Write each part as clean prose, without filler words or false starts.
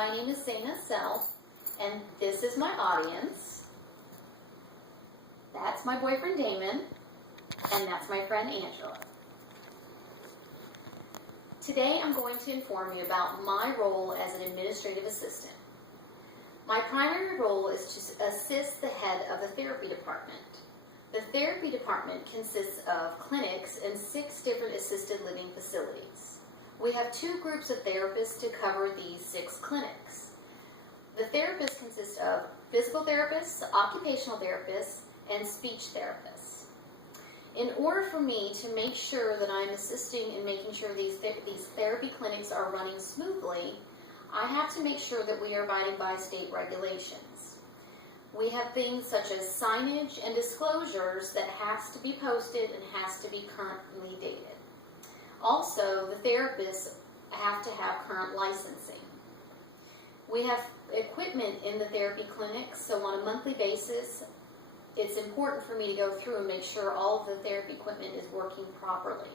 My name is Tsena, and this is my audience. That's my boyfriend Damon, and that's my friend Angela. Today I'm going to inform you about my role as an administrative assistant. My primary role is to assist the head of the therapy department. The therapy department consists of clinics and 6 different assisted living facilities. We have 2 groups of therapists to cover these 6 clinics. The therapists consist of physical therapists, occupational therapists, and speech therapists. In order for me to make sure that I'm assisting in making sure these therapy clinics are running smoothly, I have to make sure that we are abiding by state regulations. We have things such as signage and disclosures that has to be posted and has to be currently dated. Also, the therapists have to have current licensing. We have equipment in the therapy clinics, so on a monthly basis, it's important for me to go through and make sure all of the therapy equipment is working properly.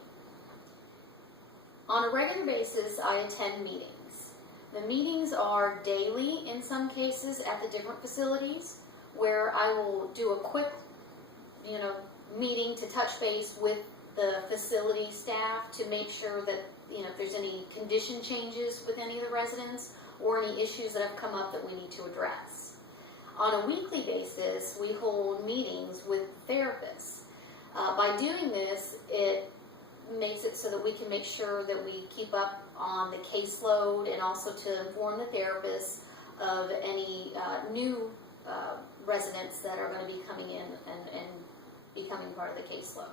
On a regular basis, I attend meetings. The meetings are daily in some cases at the different facilities, where I will do a quick, meeting to touch base with the facility staff to make sure that, if there's any condition changes with any of the residents or any issues that have come up that we need to address. On a weekly basis, we hold meetings with therapists. By doing this, it makes it so that we can make sure that we keep up on the caseload and also to inform the therapists of any new residents that are going to be coming in and becoming part of the caseload.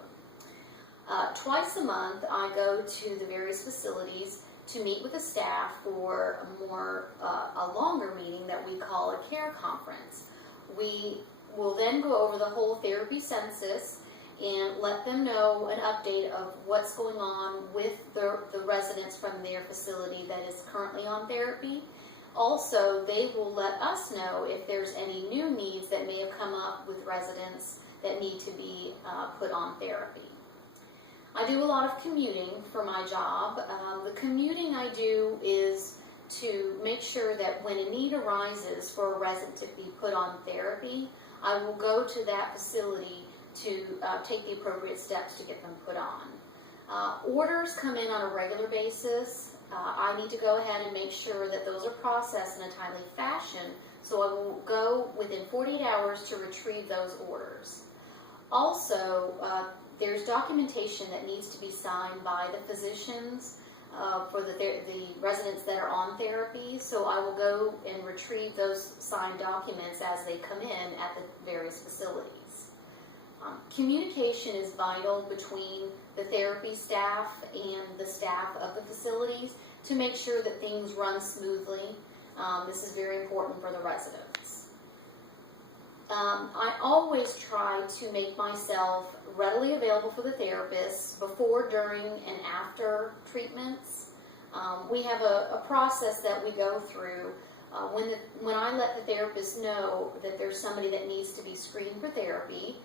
Twice a month, I go to the various facilities to meet with the staff for a longer meeting that we call a care conference. We will then go over the whole therapy census and let them know an update of what's going on with the residents from their facility that is currently on therapy. Also, they will let us know if there's any new needs that may have come up with residents that need to be put on therapy. I do a lot of commuting for my job. The commuting I do is to make sure that when a need arises for a resident to be put on therapy, I will go to that facility to take the appropriate steps to get them put on. Orders come in on a regular basis. I need to go ahead and make sure that those are processed in a timely fashion, so I will go within 48 hours to retrieve those orders. Also, there's documentation that needs to be signed by the physicians for the residents that are on therapy, so I will go and retrieve those signed documents as they come in at the various facilities. Communication is vital between the therapy staff and the staff of the facilities to make sure that things run smoothly. This is very important for the residents. I always try to make myself readily available for the therapists before, during, and after treatments. We have a process that we go through. When I let the therapist know that there's somebody that needs to be screened for therapy,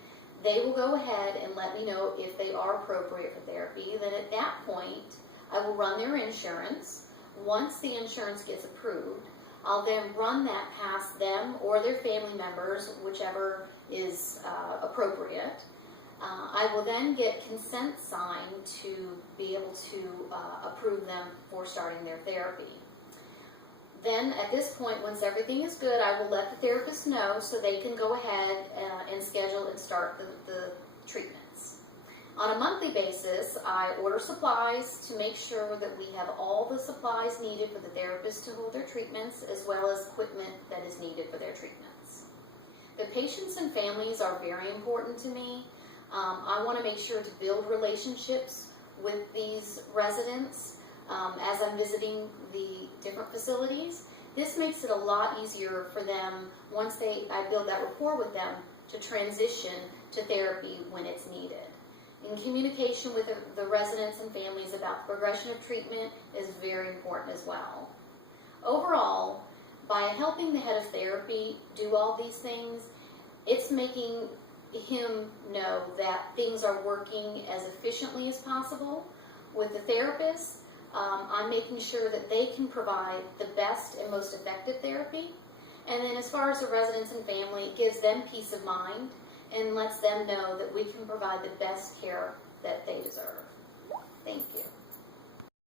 they will go ahead and let me know if they are appropriate for therapy. Then at that point, I will run their insurance. Once the insurance gets approved, I'll then run that past them or their family members, whichever is appropriate. I will then get consent signed to be able to approve them for starting their therapy. Then at this point, once everything is good, I will let the therapist know so they can go ahead and schedule and start the treatments. On a monthly basis, I order supplies to make sure that we have all the supplies needed for the therapist to hold their treatments, as well as equipment that is needed for their treatments. The patients and families are very important to me. I want to make sure to build relationships with these residents as I'm visiting the different facilities. This makes it a lot easier for them once I build that rapport with them to transition to therapy when it's needed. And communication with the residents and families about the progression of treatment is very important as well. Overall, by helping the head of therapy do all these things, it's making him know that things are working as efficiently as possible. With the therapist, I'm making sure that they can provide the best and most effective therapy. And then as far as the residents and family, it gives them peace of mind and lets them know that we can provide the best care that they deserve. Thank you.